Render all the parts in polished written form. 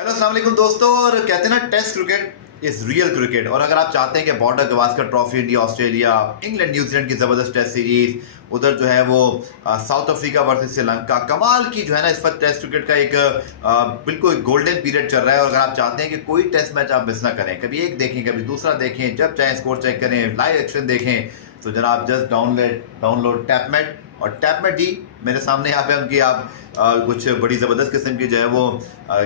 Hello अस्सलाम वालेकुम दोस्तों। और कहते हैं ना test cricket is real cricket. और अगर आप चाहते हैं कि Border Gavaskar trophy India Australia England New Zealand की ज़बरदस्त टेस्ट सीरीज, उधर जो है वो साउथ अफ्रीका वर्सेस श्रीलंका, कमाल की जो है ना इस वक्त टेस्ट क्रिकेट का एक बिल्कुल गोल्डन पीरियड चल रहा है। और अगर आप चाहते हैं कि कोई टेस्ट मैच आप मिस ना करें, कभी एक देखें कभी दूसरा देखें, जब चाहे स्कोर चेक करें, लाइव एक्शन देखें, तो जनाब जस्ट डाउनलोड टैपमेट। और टैपमेट जी मेरे सामने यहाँ पे उनकी आप कुछ बड़ी ज़बरदस्त किस्म की जो है वो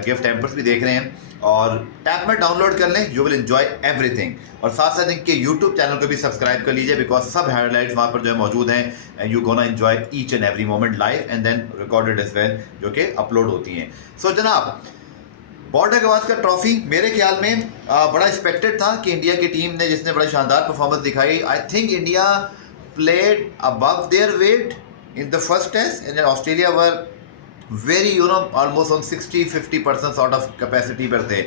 गिफ्ट हैम्पर्स भी देख रहे हैं। और टैपमेट डाउनलोड कर लें, यू विल एंजॉय एवरीथिंग। और साथ साथ इनके यूट्यूब चैनल को भी सब्सक्राइब कर लीजिए, बिकॉज सब हाईलाइट्स वहाँ पर जो है मौजूद हैं and you gonna enjoy each and every moment live and then recorded as well, जो कि अपलोड होती हैं। सो जनाब बॉर्डर गवास्कर ट्रॉफी मेरे ख्याल में बड़ा एक्सपेक्टेड था कि इंडिया की टीम ने जिसने बड़ा शानदार परफॉर्मेंस दिखाई। I think India played above their weight in the first test, and then Australia were very almost on 60-50% sort of capacity पर थे।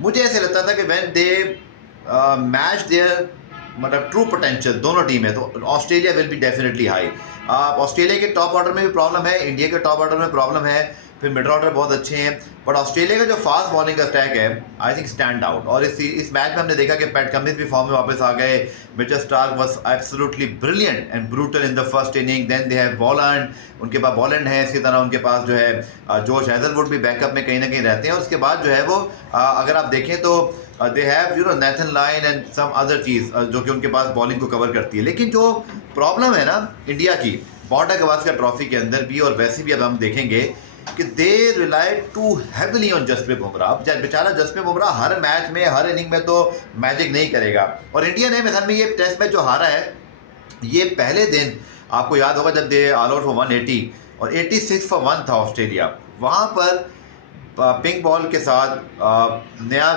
मुझे ऐसे लगता था कि when they match their मतलब ट्रू पोटेंशियल दोनों टीम है, तो Australia will be definitely high. Australia के टॉप ऑर्डर में भी प्रॉब्लम है, इंडिया के टॉप ऑर्डर में प्रॉब्लम है, फिर मिडल ऑर्डर बहुत अच्छे हैं, बट ऑस्ट्रेलिया का जो फास्ट बॉलिंग का अटैक है आई थिंक स्टैंड आउट। और इस मैच में हमने देखा कि पैट कमिंस भी फॉर्म में वापस आ गए। Mitchell Starc was absolutely brilliant and brutal in the first inning. Then they have Boland, उनके पास बॉलैंड है, इसी तरह उनके पास जो है जोश हैजलवुड भी बैकअप में कहीं ना कहीं रहते हैं। और उसके बाद जो है वो अगर आप देखें तो they have Nathan line and some other चीज़ जो कि उनके पास बॉलिंग को कवर करती है। लेकिन जो प्रॉब्लम है ना इंडिया की बॉर्डर गवास्कर ट्रॉफी के अंदर भी और वैसे भी अब हम देखेंगे कि they rely too heavily on Jasprit Bumrah. अब बेचारा जसप्रीत बुमराह हर मैच में हर इनिंग में तो मैजिक नहीं करेगा। और इंडिया ने मेरे ख्याल में ये टेस्ट मैच जो हारा है, ये पहले दिन आपको याद होगा जब दे ऑल आउट फॉर 180 और 86 फॉर 1 था ऑस्ट्रेलिया, वहाँ पर पिंक बॉल के साथ नया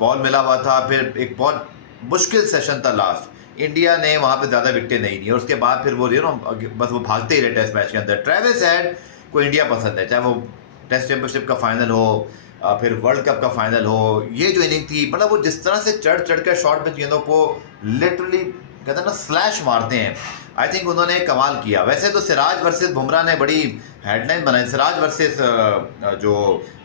बॉल मिला हुआ था। फिर एक बहुत मुश्किल सेशन था लास्ट, इंडिया ने वहाँ पे ज़्यादा विकेटें नहीं दी और उसके बाद फिर वो बस वो भागते ही रहे टेस्ट मैच के अंदर। ट्रेविस हेड को इंडिया पसंद है, चाहे वो टेस्ट चैंपियनशिप का फाइनल हो फिर वर्ल्ड कप का फाइनल हो। ये जो इनिंग थी मतलब वो जिस तरह से चढ़ कर शॉट में गेंदों को लिटरली कहते हैं ना स्लैश मारते हैं, आई थिंक उन्होंने कमाल किया। वैसे तो सिराज वर्सेस बुमराह ने बड़ी हेडलाइन बनाई, सिराज वर्सेस जो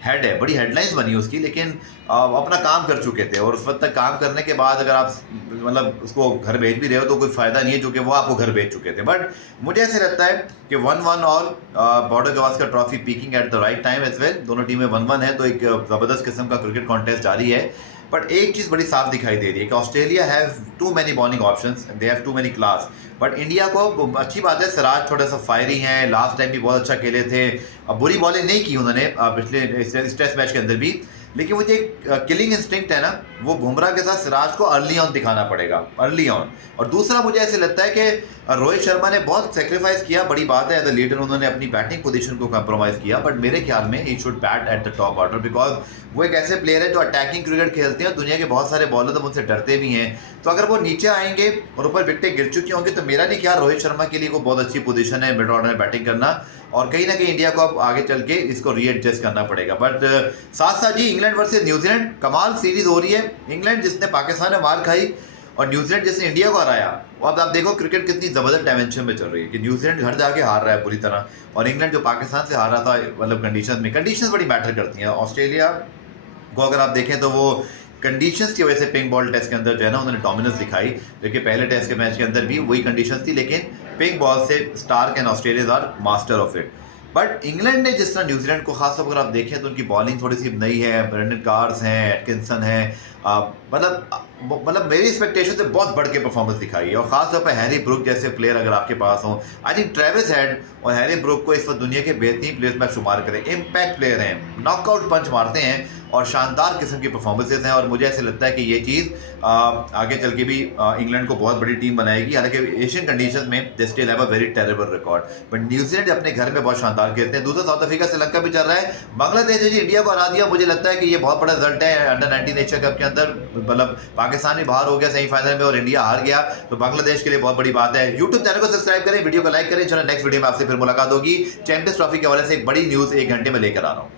हेड है बड़ी हेडलाइंस बनी उसकी, लेकिन अपना काम कर चुके थे। और उस वक्त तक काम करने के बाद अगर आप मतलब उसको घर भेज भी रहे हो तो कोई फ़ायदा नहीं है, जो कि वो आपको घर भेज चुके थे। बट मुझे ऐसे लगता है कि 1-1 all Border Gavaskar Trophy peaking at the right time as well. दोनों टीमें 1-1 है, तो एक ज़बरदस्त किस्म का क्रिकेट कॉन्टेस्ट जारी है। बट एक चीज़ बड़ी साफ दिखाई दे रही है कि Australia have too many bowling options, they have too many class. But India को अच्छी बात है, सिराज थोड़ा सा फायरी हैं, लास्ट टाइम भी बहुत अच्छा खेले थे। अब बुरी बॉलिंग नहीं की उन्होंने पिछले इस टेस्ट मैच के अंदर भी, लेकिन वो जो एक किलिंग इंस्टिंक्ट है ना, वो बुमराह के साथ सिराज को अर्ली ऑन दिखाना पड़ेगा, अर्ली ऑन। और दूसरा मुझे ऐसे लगता है कि रोहित शर्मा ने बहुत सेक्रीफाइस किया, बड़ी बात है एज अ लीडर उन्होंने अपनी बैटिंग पोजीशन को कंप्रोमाइज़ किया। बट मेरे ख्याल में he should bat at the top order, because वो एक ऐसे प्लेयर है जो अटैकिंग क्रिकेट खेलते हैं। दुनिया के बहुत सारे बॉलर तो उनसे डरते भी हैं, तो अगर वो नीचे आएंगे और ऊपर विकेटें गिर चुकी होंगी तो मेरा नहीं ख्याल रोहित शर्मा के लिए वो बहुत अच्छी पोजीशन है मिड ऑर्डर में बैटिंग करना। और कहीं ना कहीं इंडिया को अब आगे चल के इसको रीएडजस्ट करना पड़ेगा। बट साथ साथ जी इंग्लैंड वर्सेस न्यूजीलैंड कमाल सीरीज हो रही है। इंग्लैंड जिसने पाकिस्तान में मार खाई और न्यूजीलैंड जिसने इंडिया को हराया, अब आप देखो क्रिकेट कितनी ज़बरदस्त डायमेंशन में चल रही है कि न्यूजीलैंड घर जाके हार रहा है बुरी तरह, और इंग्लैंड जो पाकिस्तान से हार रहा था मतलब कंडीशंस बड़ी मैटर करती हैं। ऑस्ट्रेलिया को अगर आप देखें तो वो कंडीशंस की वजह से पिंक बॉल टेस्ट के अंदर जो है ना उन्होंने डोमिनेंस दिखाई, क्योंकि पहले टेस्ट के मैच के अंदर भी वही कंडीशंस थी, लेकिन पिंक बॉल से Starc and Australia are master of it. But England ने जिस तरह न्यूजीलैंड को खासतौर पर अगर आप देखें तो उनकी बॉलिंग थोड़ी सी नई है, ब्रेंडन कार्स हैं, एटकिंसन है, मतलब मेरी एक्सपेक्टेशन से बहुत बढ़ के परफॉर्मेंस दिखाई है। और खासतौर पर हैरी ब्रुक जैसे प्लेयर अगर आपके पास हों, आई थिंक ट्रेविस हेड और हैरी ब्रुक को इस वक्त दुनिया के बेहतरीन प्लेयर्स में शुमार करें। इम्पैक्ट प्लेयर हैं, नॉकआउट पंच मारते हैं और शानदार किस्म की परफॉर्मेंसेज हैं। और मुझे ऐसे लगता है कि ये चीज़ आगे चल के भी इंग्लैंड को बहुत बड़ी टीम बनाएगी। हालांकि एशियन कंडीशन में they still have a very terrible record, but New Zealand अपने घर में बहुत शानदार खेलते हैं। दूसरा साउथ अफ्रीका श्रीलंका भी चल रहा है, बांग्लादेश ने इंडिया को हरा दिया। मुझे लगता है कि ये बहुत बड़ा रिजल्ट है अंडर 19 एशिया कप के अंदर। मतलब पाकिस्तान भी बाहर हो गया सेमीफाइनल में और इंडिया हार गया, तो बांग्लादेश के लिए बहुत बड़ी बात है। यूट्यूब चैनल को सब्सक्राइब करें, वीडियो को लाइक करें। चलो नेक्स्ट वीडियो में आपसे फिर मुलाकात होगी। चैंपियंस ट्रॉफी के हवाले से एक बड़ी न्यूज़ 1 घंटे में लेकर आ रहा हूँ।